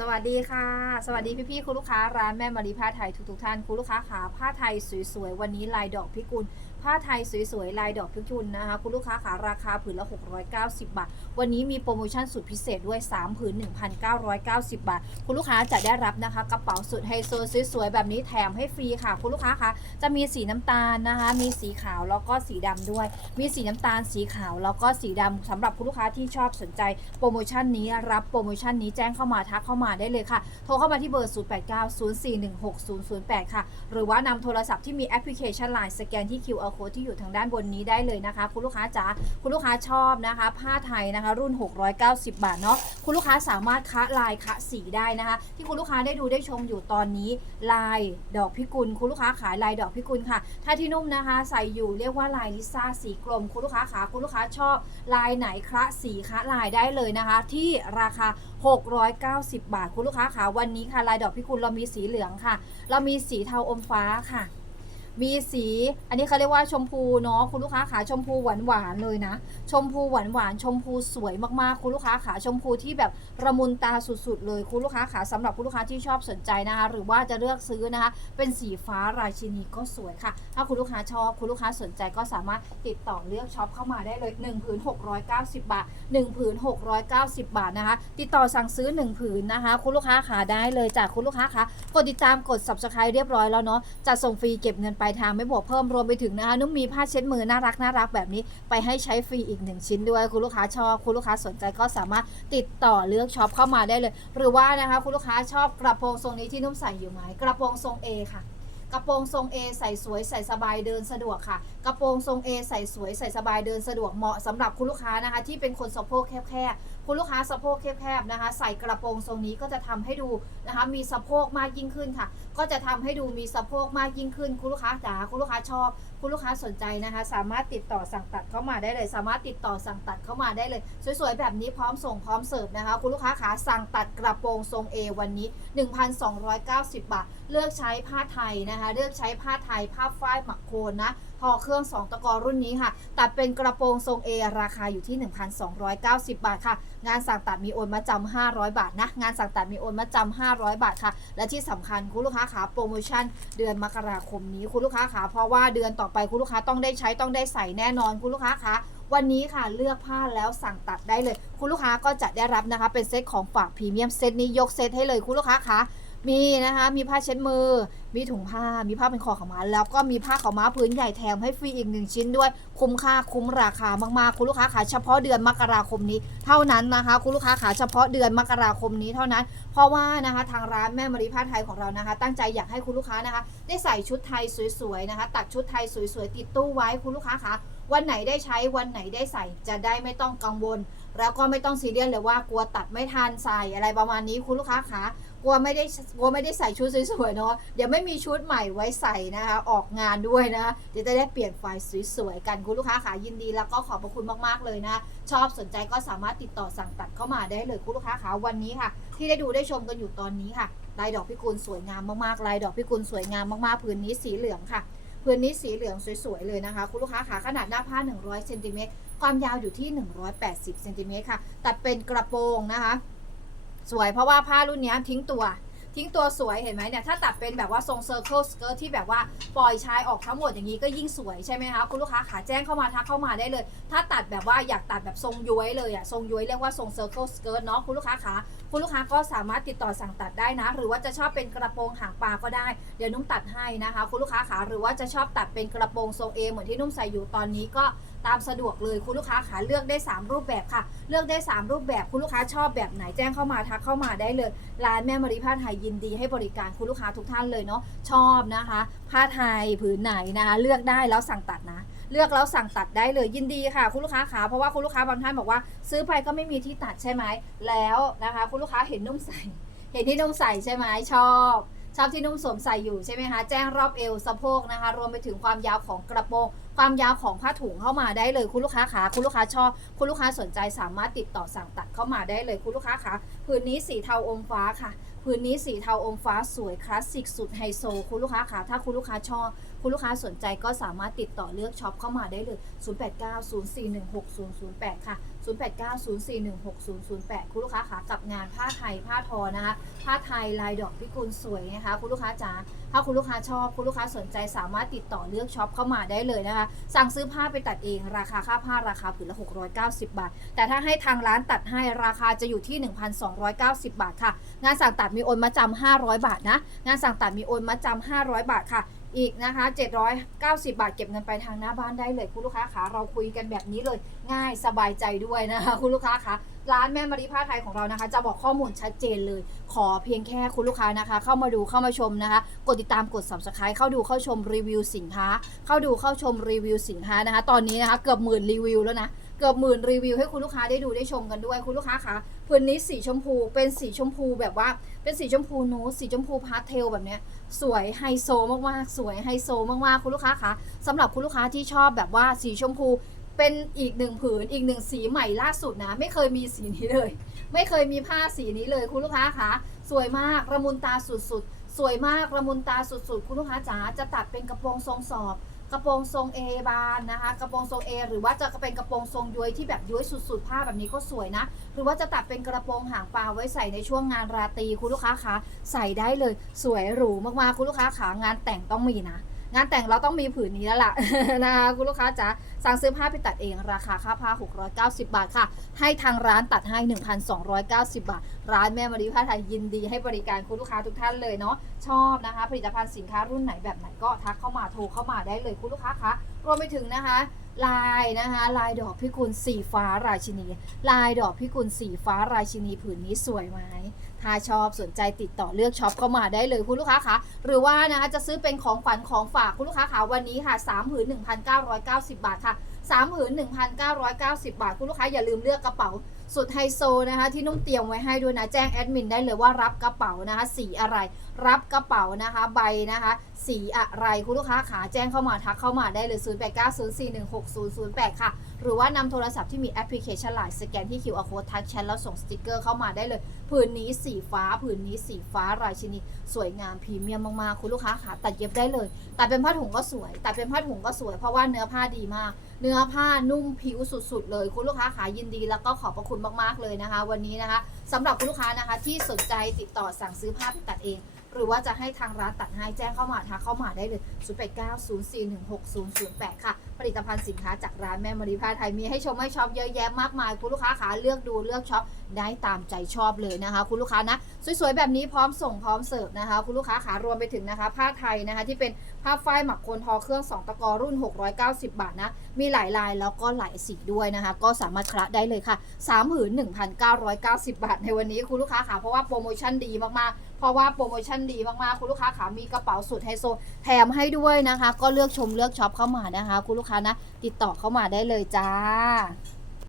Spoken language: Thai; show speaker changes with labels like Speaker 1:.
Speaker 1: สวัสดีค่ะ สวัสดีพี่ๆคุณลูกค้าร้านแม่มารีผ้าไทยทุกๆท่านคุณลูกค้าขาผ้าไทยสวยๆ วันนี้ลายดอกพิกุล ผ้าไทยสวยๆ ลายดอกพิกุลนะคะ คุณลูกค้าขาราคาผืนละ 690 บาท วันนี้มีโปรโมชั่นสุดพิเศษด้วย 3 ผืน 1,990 บาท คุณลูกค้าจะได้รับนะคะ กระเป๋าสุดไฮโซสวยๆ แบบนี้แถมให้ฟรีค่ะ คุณลูกค้าคะจะมีสีน้ำตาลนะคะ มีสีขาวแล้วก็สีดำด้วย มีสีน้ำตาลสีขาวแล้วก็สีดำสำหรับคุณลูกค้าที่ชอบสนใจโปรโมชั่นนี้รับโปรโมชั่นนี้แจ้งเข้ามาทักเข้ามาได้เลยค่ะ โทรเข้ามาที่เบอร์ 0890416008 ค่ะ หรือว่านำโทรศัพท์ที่มีแอปพลิเคชัน Line สแกนที่ QR code ที่อยู่ทางด้านบนนี้ได้เลยนะคะ คุณลูกค้าจ๋าคุณลูกค้าชอบนะคะ ผ้าไทยนะคะ รุ่น 690 บาทเนาะคุณลูกค้าสามารถคะลายคะสีได้นะคะ ที่คุณลูกค้าได้ดูได้ชมอยู่ตอนนี้ ลายดอกพิกุล คุณลูกค้าขายลายดอกพิกุลค่ะ ถ้าที่นุ่มนะคะ ใส่อยู่เรียกว่าลายลิซ่าสีกลม คุณลูกค้าขาคุณลูกค้าชอบลายไหนคะสีคะลายได้เลยนะคะ ที่ราคา 690 บาท คุณลูกค้าขาวันนี้ค่ะลายดอกพิกุลเรามีสีเหลืองค่ะ เรามีสีเทาอมฟ้าค่ะ มีสี อันนี้เขาเรียกว่าชมพูเนาะคุณลูกค้าขาชมพูหวานหวานเลยนะ ชมพูหวานหวานชมพูสวยมากๆ คุณลูกค้าขาชมพูที่แบบระมุนตาสุดๆ เลยคุณลูกค้าขาสำหรับคุณลูกค้าที่ชอบสนใจนะคะ หรือว่าจะเลือกซื้อนะคะ เป็นสีฟ้าราชินีก็สวยค่ะ ถ้าคุณลูกค้าชอบคุณลูกค้าสนใจก็สามารถติดต่อเลือกช็อปเข้ามาได้เลย1ผืน690 บาท1ผืน690 บาทนะคะ ติดต่อสั่งซื้อ 1 ผืนนะคะ คุณลูกค้าขาได้เลยจากคุณลูกค้าคะกดติดตามกด subscribe เรียบร้อยแล้วเนาะจะส่งฟรีเก็บเงินปลายทางไม่บวกเพิ่มรวมไปถึงนะคะนุ่มมีผ้าเช็ดมือน่ารักน่ารักแบบนี้ ไปให้ใช้ฟรีอีกหนึ่งชิ้นด้วย คุณลูกค้าชอบ คุณลูกค้าสนใจก็สามารถติดต่อเลือกช็อปเข้ามาได้เลย หรือว่านะคะคุณลูกค้าชอบกระโปรงทรงนี้ที่นุ่มใส่อยู่ไหมกระโปรงทรง A ค่ะกระโปรงทรง A ใส่สวยใส่สบายเดินสะดวกค่ะ กระโปรงทรง A ใส่สวยใส่สบายเดินสะดวกเหมาะสำหรับคุณลูกค้านะคะ ที่เป็นคนสะโพกแคบๆ คุณลูกค้าสะโพกแคบๆนะคะ ใส่กระโปรงทรงนี้ก็จะทำให้ดูนะคะ มีสะโพกมากยิ่งขึ้นค่ะ ก็จะทำให้ดูมีสะโพกมากยิ่งขึ้น คุณลูกค้าจ๋าคุณลูกค้าชอบ คุณลูกค้าสนใจนะคะ สามารถติดต่อสั่งตัดเข้ามาได้เลย สามารถติดต่อสั่งตัดเข้ามาได้เลย สวยๆแบบนี้พร้อมส่งพร้อมเสิร์ฟนะคะ คุณลูกค้าขาสั่งตัดกระโปรงทรง A วันนี้ 1,290 บาท เลือกใช้ผ้าไทยนะคะ เลือกใช้ผ้าไทยผ้าฝ้ายหมักโคนนะ อเครื่อง 2 ตะกอรุ่นนี้ค่ะ ตัดเป็นกระโปรงทรง A ราคาอยู่ที่ 1,290 บาทค่ะ งานสั่งตัดมีโอนมาจำ500 บาทนะ งานสั่งตัดมีโอนมาจำ500 บาทค่ะ และที่สำคัญคุณลูกค้าขาโปรโมชั่นเดือนมกราคมนี้คุณลูกค้าขาเพราะว่าเดือนต่อไปคุณลูกค้าต้องได้ใช้ต้องได้ใส่แน่นอนคุณลูกค้าขาวันนี้ค่ะเลือกผ้าแล้วสั่งตัดได้เลย คุณลูกค้าก็จะได้รับนะคะ เป็นเซตของฝากพรีเมียมเซตนี้ยกเซตให้เลยคุณลูกค้าคะ มีนะคะ มีผ้าเช็ดมือ มีถุงผ้า มีผ้าเป็นคอขาวม้าแล้วก็มีผ้าขาวม้าพื้นใหญ่แถมให้ฟรีอีกหนึ่งชิ้นด้วย คุ้มค่าคุ้มราคามากๆ คุณลูกค้าขาเฉพาะเดือนมกราคมนี้ เท่านั้นนะคะ คุณลูกค้าขาเฉพาะเดือนมกราคมนี้เท่านั้น เพราะว่านะคะทางร้านแม่มารีผ้าไทยของเรานะคะ ตั้งใจอยากให้คุณลูกค้านะคะ ได้ใส่ชุดไทยสวยๆนะคะ ตัดชุดไทยสวยๆติดตู้ไว้คุณลูกค้าคะวันไหนได้ใช้วันไหนได้ใส่จะได้ไม่ต้องกังวล แล้วก็ไม่ต้องซีเรียสเลยว่ากลัวตัดไม่ทันใส่อะไรประมาณนี้คุณลูกค้าคะก ลัวไม่ได้กลัวไม่ได้ใส่ชุดสวยๆเนาะเดี๋ยวไม่มีชุดใหม่ไว้ใส่นะคะ ออกงานด้วยนะคะเดี๋ยวจะได้เปลี่ยนไฟล์สวยๆกันคุณลูกค้าขายินดีแล้วก็ขอบพระคุณมากๆเลยนะ ชอบสนใจก็สามารถติดต่อสั่งตัดเข้ามาได้เลยคุณลูกค้าขาวันนี้ค่ะ ที่ได้ดูได้ชมกันอยู่ตอนนี้ค่ะลายดอกพิกุลสวยงามมากๆลายดอกพิกุลสวยงามมากๆพื้นนี้สีเหลืองค่ะพื้นนี้สีเหลืองสวยๆเลยนะคะ คุณลูกค้าขาขนาดหน้าผ้า 100เซนติเมตรความยาวอยู่ที่ 180เซนติเมตรค่ะตัดเป็นกระโปรงนะคะ สวยเพราะว่าผ้ารุ่นนี้ทิ้งตัว ทิ้งตัวสวยเห็นไหมเนี่ยถ้าตัดเป็นแบบว่าทรงเซอร์เคิลสเกิร์ตที่แบบว่าปล่อยชายออกทั้งหมดอย่างนี้ก็ยิ่งสวยใช่ไหมคะคุณลูกค้าขาแจ้งเข้ามาทักเข้ามาได้เลย ถ้าตัดแบบว่าอยากตัดแบบทรงย้วยเลยอะทรงย้วยเรียกว่าทรงเซอร์เคิลสเกิร์ตเนาะคุณลูกค้าขาคุณลูกค้าก็สามารถติดต่อสั่งตัดได้นะ หรือว่าจะชอบเป็นกระโปรงหางปลาก็ได้ เดี๋ยวนุ่มตัดให้นะคะ คุณลูกค้าขาหรือว่าจะชอบตัดเป็นกระโปรงทรงเอเหมือนที่นุ่มใส่อยู่ตอนนี้ก็ตามสะดวกเลยคุณลูกค้าขาเลือกได้ 3 รูปแบบค่ะ เลือกได้ 3 รูปแบบคุณลูกค้าชอบแบบไหนแจ้งเข้ามาทักเข้ามาได้เลย ร้านแม่มารีผ้าไทยยินดีให้บริการคุณลูกค้าทุกท่านเลยเนาะชอบนะคะ ผ้าไทยผืนไหนนะคะ เลือกได้แล้วสั่งตัดนะ เลือกแล้วสั่งตัดได้เลยยินดีค่ะ คุณลูกค้าขาเพราะว่าคุณลูกค้าบางท่านบอกว่า ซื้อไปก็ไม่มีที่ตัดใช่ไหมแล้วนะคะ คุณลูกค้าเห็นนุ่มใส่ เห็นที่นุ่มใส่ใช่ไหมชอบชอบที่นุ่มสวมใส่อยู่ใช่ไหมคะ แจ้งรอบเอวสะโพกนะคะ รวมไปถึงความยาวของกระโปรง ความยาวของผ้าถุงเข้ามาได้เลย คุณลูกค้าขาคุณลูกค้าชอบ คุณลูกค้าสนใจสามารถติดต่อสั่งตัดเข้ามาได้เลย คุณลูกค้าขาผืนนี้สีเทาอมฟ้าค่ะ ผืนนี้สีเทาอมฟ้าสวยคลาสสิกสุดไฮโซ คุณลูกค้าขาถ้าคุณลูกค้าชอบ คุณลูกค้าสนใจก็สามารถติดต่อเลือกช็อปเข้ามาได้เลย 0890416008 ค่ะ 0890416008 คุณลูกค้าขากับงานผ้าไทยผ้าทอนะคะ ผ้าไทยลายดอกพิกุลสวยนะคะ คุณลูกค้าจ๋า ถ้าคุณลูกค้าชอบ คุณลูกค้าสนใจสามารถติดต่อเลือกช็อปเข้ามาได้เลยนะคะ สั่งซื้อผ้าไปตัดเอง ราคาค่าผ้าราคาผืนละ 690 บาท แต่ถ้าให้ทางร้านตัดให้ราคาจะอยู่ที่ 1,290 บาทค่ะ งานสั่งตัดมีโอนมาจำ500 บาทนะ งานสั่งตัดมีโอนมาจำ500 บาทค่ะ อีกนะคะ 790 บาทเก็บเงินไปทางหน้าบ้านได้เลยคุณลูกค้าคะเราคุยกันแบบนี้เลยง่ายสบายใจด้วยนะคะคุณลูกค้าคะร้านแม่มารีผ้าไทยของเรานะคะ จะบอกข้อมูลชัดเจนเลย ขอเพียงแค่คุณลูกค้านะคะ เข้ามาดูเข้ามาชมนะคะ กดติดตามกด subscribe เข้าดูเข้าชมรีวิวสินค้า เข้าดูเข้าชมรีวิวสินค้านะคะ ตอนนี้นะคะเกือบหมื่นรีวิวแล้วนะเกือบหมื่นรีวิวให้คุณลูกค้าได้ดูได้ชมกันด้วยคุณลูกค้าคะพื้นนี้สีชมพูเป็นสีชมพูแบบว่าเป็นสีชมพูนูดสีชมพูพาสเทลแบบเนี้ย สวยไฮโซมากๆ สวยไฮโซมากๆ คุณลูกค้าคะสำหรับคุณลูกค้าที่ชอบแบบว่าสีชมพู เป็นอีกหนึ่งผืนอีกหนึ่งสีใหม่ล่าสุดนะ ไม่เคยมีสีนี้เลย ไม่เคยมีผ้าสีนี้เลยคุณลูกค้าคะสวยมากระมุนตาสุดๆสวยมากระมุนตาสุดๆ คุณลูกค้าจ๋าจะตัดเป็นกระโปรงทรงสอบ กระโปรงทรงเอบานนะคะกระโปรงทรงเอหรือว่าจะเป็นกระโปรงทรงย้วยที่แบบย้วยสุดๆผ้าแบบนี้ก็สวยนะ หรือว่าจะตัดเป็นกระโปรงหางปลาไว้ใส่ในช่วงงานราตรีคุณลูกค้าคะใส่ได้เลยสวยหรูมากๆคุณลูกค้าขางานแต่งต้องมีนะงานแต่งเราต้องมีผืนนี้แล้วล่ะนะคะคุณลูกค้าจ๋า สั่งซื้อผ้าไปตัดเองราคาค่าผ้า 690 บาทค่ะ ให้ทางร้านตัดให้ 1,290 บาท ร้านแม่มารีผ้าไทยยินดีให้บริการคุณลูกค้าทุกท่านเลยเนาะชอบนะคะ ผลิตภัณฑ์สินค้ารุ่นไหนแบบไหนก็ทักเข้ามาโทรเข้ามาได้เลยคุณลูกค้าคะรวมไปถึงนะคะ ลายนะคะลายดอกพิกุลสีฟ้าราชินี ลายดอกพิกุลสีฟ้าราชินีผืนนี้สวยไหมถ้าชอบสนใจติดต่อเลือกช็อปเข้ามาได้เลยคุณลูกค้าคะหรือว่านะคะจะซื้อเป็นของขวัญของฝากคุณลูกค้าคะวันนี้ค่ะ3ผืน1,990 บาทค่ะ 3ผืน1,990 บาท คุณลูกค้าอย่าลืมเลือกกระเป๋าสุดไฮโซนะคะ ที่นุ่มเตรียมไว้ให้ด้วยนะ แจ้งแอดมินได้เลยว่ารับกระเป๋านะคะ สีอะไร รับกระเป๋านะคะ ใบนะคะ สีอะไรคุณลูกค้าขาแจ้งเข้ามาทักเข้ามาได้เลย0890416008 ค่ะ หรือว่านำโทรศัพท์ที่มีแอปพลิเคชันไลน์สแกนที่ QR code ทักแชทแล้วส่งสติกเกอร์เข้ามาได้เลย ผืนนี้สีฟ้า ผืนนี้สีฟ้าราชินีสวยงามพรีเมียมมากๆคุณลูกค้าขาตัดเย็บได้เลยตัดเป็นผ้าถุงก็สวยตัดเป็นผ้าถุงก็สวยเพราะว่าเนื้อผ้าดีมาก เนื้อผ้านุ่มผิวสุดๆ เลย คุณลูกค้าขายินดีแล้วก็ขอบพระคุณมากๆเลยนะคะ วันนี้นะคะสำหรับคุณลูกค้านะคะที่สนใจติดต่อสั่งซื้อผ้าไปตัดเอง หรือว่าจะให้ทางร้านตัดให้แจ้งเข้ามาทักเข้ามาได้เลย 0890416008 ค่ะ ผลิตภัณฑ์สินค้าจากร้านแม่มารีผ้าไทยมีให้ชมให้ช็อปเยอะแยะมากมาย คุณลูกค้าขาเลือกดูเลือกช็อปได้ตามใจชอบเลยนะคะ คุณลูกค้านะสวยๆแบบนี้พร้อมส่งพร้อมเสิร์ฟนะคะ คุณลูกค้าขารวมไปถึงนะคะ ผ้าไทยนะคะที่เป็น ผ้าฝ้ายหมักโคนทอเครื่อง 2 ตะกอรุ่น 690 บาทนะ มีหลายลายแล้วก็หลายสีด้วยนะคะ ก็สามารถคละได้เลยค่ะ3ผืน1,990 บาท ในวันนี้คุณลูกค้าขาเพราะว่าโปรโมชั่นดีมากๆ เพราะว่าโปรโมชั่นดีมากๆ คุณลูกค้าขามีกระเป๋าสุดไฮโซแถมให้ด้วยนะคะ ก็เลือกชมเลือกช็อปเข้ามานะคะ คุณลูกค้านะ ติดต่อเข้ามาได้เลยจ้า